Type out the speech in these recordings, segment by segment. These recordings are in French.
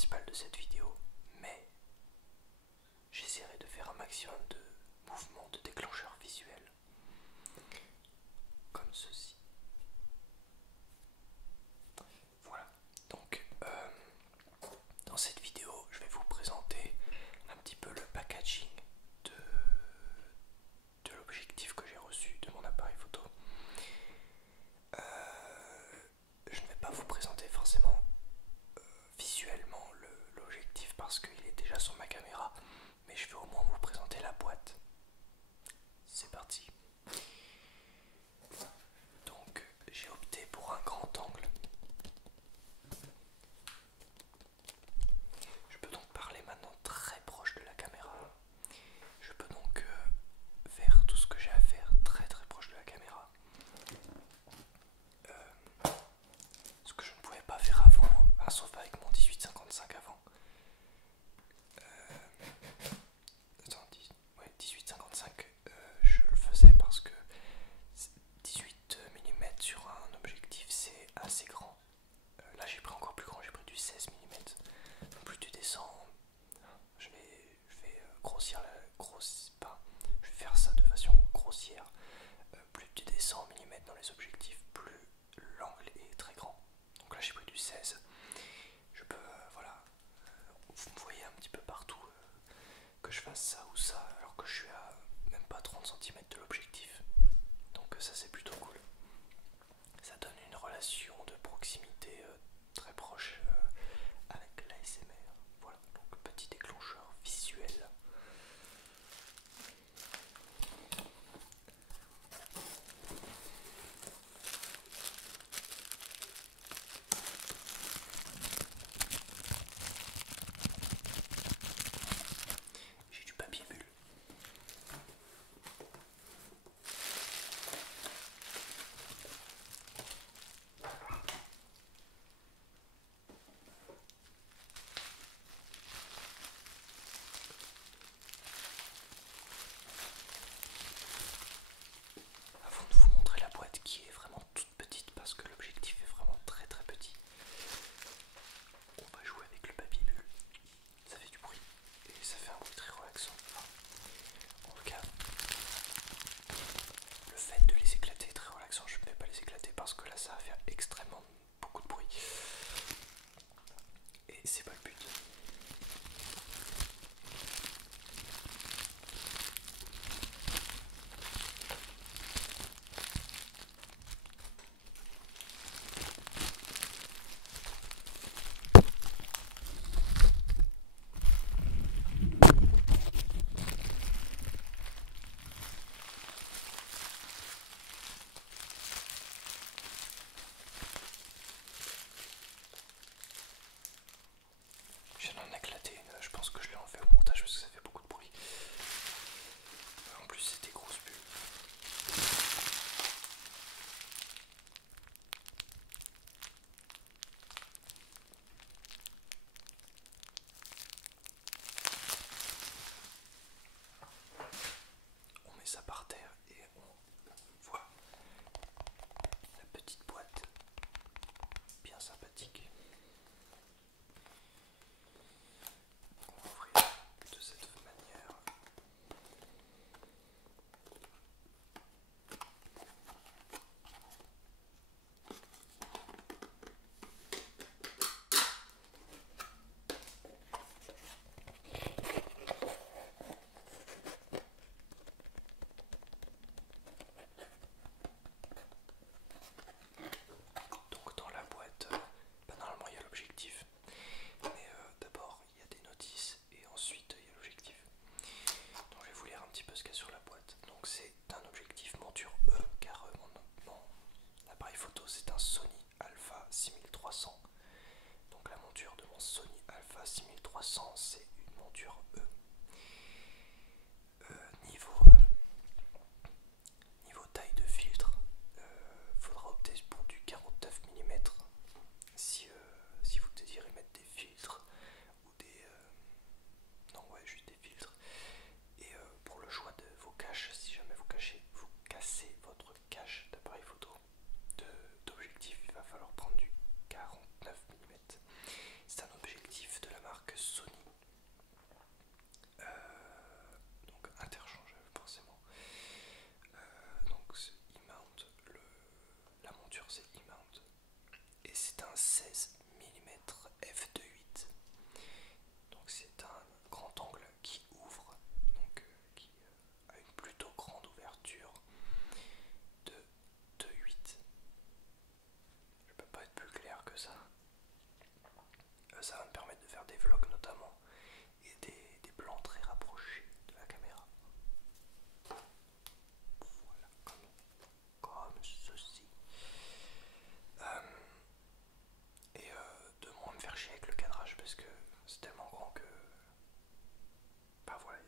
principal de cette vidéo, mais j'essaierai de faire un maximum de mouvements de déclencheurs visuels, comme ceci. Voilà, donc dans cette vidéo, je vais vous présenter un petit peu le packaging de, de l'objectif que j'ai reçu de mon appareil photo. Je ne vais pas vous présenter forcément visuellement l'objectif parce qu'il est déjà sur ma caméra, mais je vais au moins vous présenter la boîte. C'est parti. Donc j'ai opté pour un grand angle. Je peux donc parler maintenant très proche de la caméra. Je peux donc faire tout ce que j'ai à faire très très proche de la caméra. Ce que je ne pouvais pas faire avant, hein, sauf avec mon 18-55 avant. Attends, 18-55, je le faisais parce que 18 mm sur un objectif c'est assez grand. Là j'ai pris encore plus grand, j'ai pris du 16 mm. Donc plus tu descends, je vais grossir je vais faire ça de façon grossière. Plus tu descends en millimètres dans les objectifs, plus l'angle est très grand. Donc là j'ai pris du 16. Je peux, voilà, vous me voyez un petit peu partout que je fasse ça ou ça, alors que je suis à même pas 30 cm de l'objectif. Donc ça c'est plutôt cool. Ça donne une relation de proximité très proche avec l'ASMR. Voilà, donc petit déclencheur visuel. J'ai du papier bulle. Avant de vous montrer la boîte qui est vraiment toute petite parce que l'objectif est vraiment très très petit, on va jouer avec le papier bulle. Ça fait du bruit et ça fait un bruit très relaxant. Enfin, en tout cas, le fait de les éclater est très relaxant. Je ne vais pas les éclater parce que là ça va faire extrêmement beaucoup de bruit et c'est pas le but. Je viens d'en éclater une, je pense que je l'ai enlevé au montage parce que ça fait beaucoup de bruit. En plus c'est des grosses bulles. On met ça par terre et on voit la petite boîte bien sympathique. On va ouvrir de cette manière. Donc dans la boîte, normalement il y a l'objectif, mais d'abord il y a des notices et ensuite il y a l'objectif. Donc je vais vous lire un petit peu ce qu'il y a sur la boîte. Donc c'est un objectif monture E car mon appareil photo c'est un Sony Alpha 6300. Donc la monture de mon Sony Alpha 6300 c'est une monture E. Niveau taille de filtre, faudra opter pour du 49 mm si vous désirez mettre des filtres ou des... non ouais juste des filtres. Et pour le choix de vos caches, si jamais vous cassez votre cache d'appareil photo d'objectif, il va falloir prendre du 49 mm. C'est un objectif de la des vlogs notamment, et des plans très rapprochés de la caméra. Voilà, comme ceci. Et de moins me faire chier avec le cadrage parce que c'est tellement grand que bah voilà,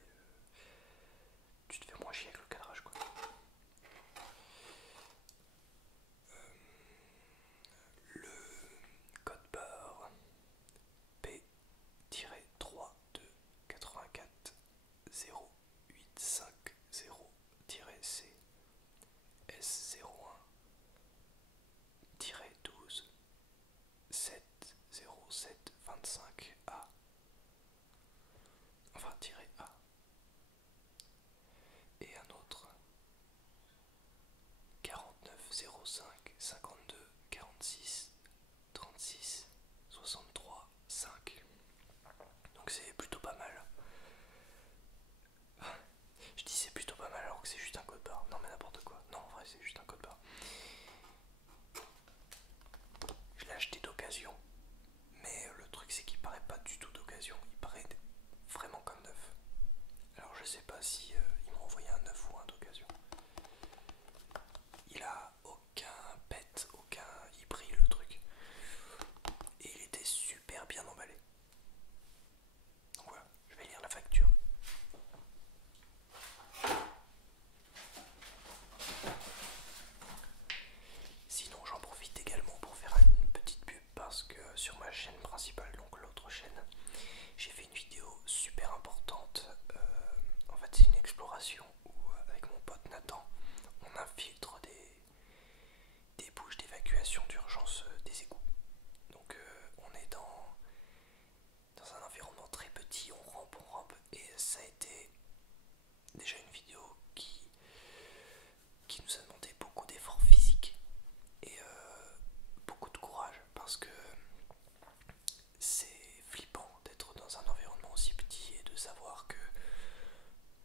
tu te fais moins chier avec le cadrage quoi. Le code barre P-3 de 84 0850-C S01-12 70725A, enfin tiré A, et un autre 49-05-52-46-36-63-5. Donc c'est plutôt pas mal. Je dis c'est plutôt pas mal alors que c'est juste un code barre. Non mais n'importe quoi. Non en vrai c'est juste un code barre. Je l'ai acheté d'occasion. Mais le truc c'est qu'il paraît pas du tout d'occasion. Il paraît vraiment comme neuf. Alors je sais pas si ils m'ont envoyé un neuf ou un d'occasion. Il a aucun pet, aucun... il brille le truc. Et il était super bien emballé. Donc voilà, je vais lire la facture. Sinon j'en profite également pour faire une petite pub parce que sur ma chaîne principale, donc l'autre chaîne, j'ai fait une vidéo super importante. En fait c'est une exploration où avec mon pote Nathan, on infiltre des bouches d'évacuation d'urgence des égouts. Donc on est dans un environnement très petit, on rampe et ça a été déjà une vidéo qui nous a demandé beaucoup d'efforts physiques et beaucoup de courage parce que c'est flippant d'être dans un environnement aussi petit et de savoir que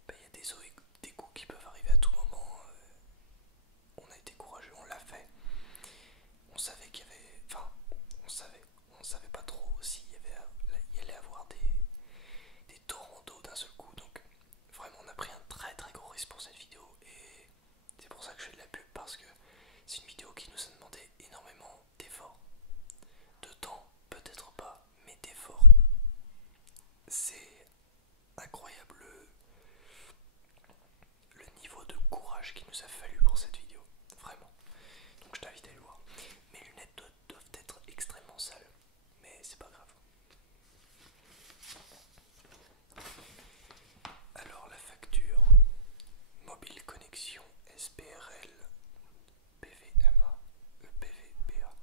bah, y a des eaux et des coups qui peuvent arriver à tout moment. On a été courageux, on l'a fait. On savait qu'il y avait... Enfin, on savait pas trop s'il y allait avoir des torrents d'eau d'un seul coup. Donc vraiment on a pris un très très gros risque pour cette vidéo. Et c'est pour ça que je fais de la pub parce que c'est une vidéo qui nous a demandé énormément d'efforts. De temps, peut-être pas, mais d'efforts. C'est incroyable le niveau de courage qu'il nous a fallu pour cette vidéo. Vraiment. Donc je t'invite à le voir. Mes lunettes doivent être extrêmement sales. Mais c'est pas grave. Alors la facture. Mobile connexion SPRL PVMA EPVPA.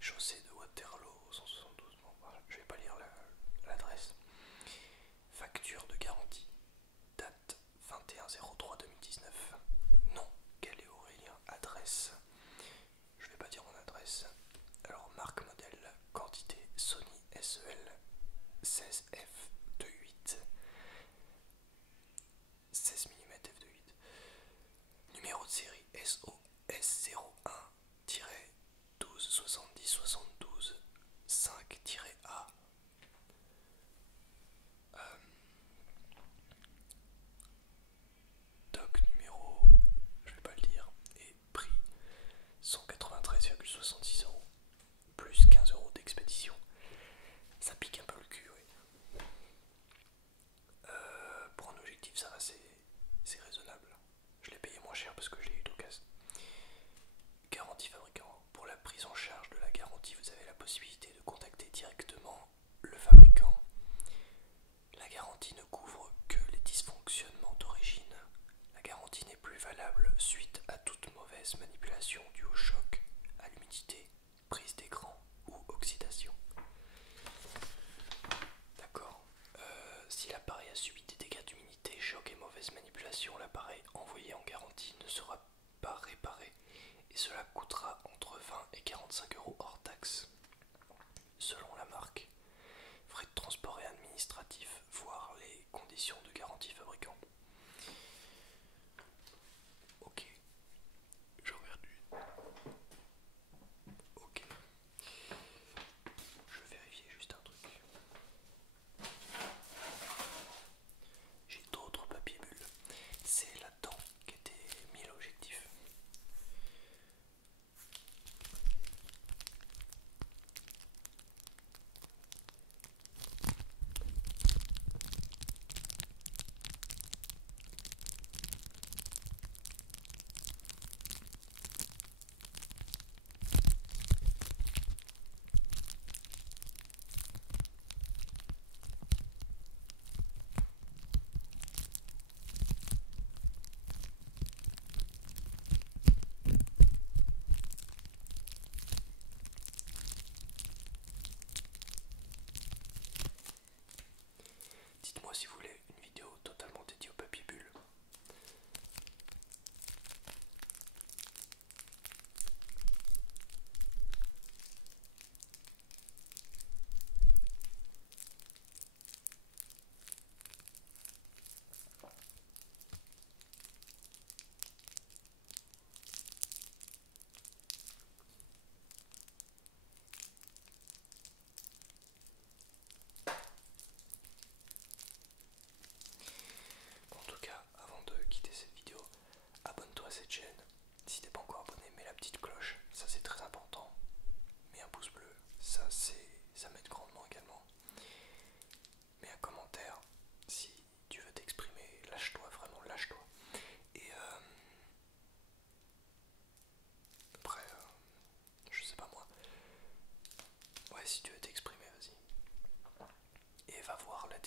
Chaussée de Waterloo 172. Bon, voilà, je vais pas lire l'adresse. Facture de garantie. Date 21/03/2019. Nom Galé Aurélien. Adresse. Je vais pas dire mon adresse. Alors marque modèle. Quantité Sony SEL 16F28. 16 mm f2.8. Numéro de série SOS01-127072-5-A. Doc numéro, je vais pas le dire, et prix 193,66 € plus 15 € d'expédition. Ça pique un peu le cul, oui.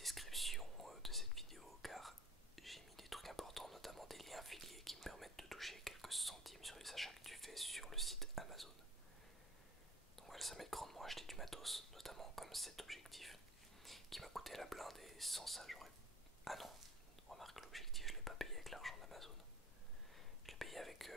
description de cette vidéo car j'ai mis des trucs importants, notamment des liens affiliés qui me permettent de toucher quelques centimes sur les achats que tu fais sur le site Amazon. Donc voilà, ça m'aide grandement à acheter du matos, notamment comme cet objectif qui m'a coûté la blinde et sans ça j'aurais... Ah non, remarque l'objectif je l'ai pas payé avec l'argent d'Amazon. Je l'ai payé avec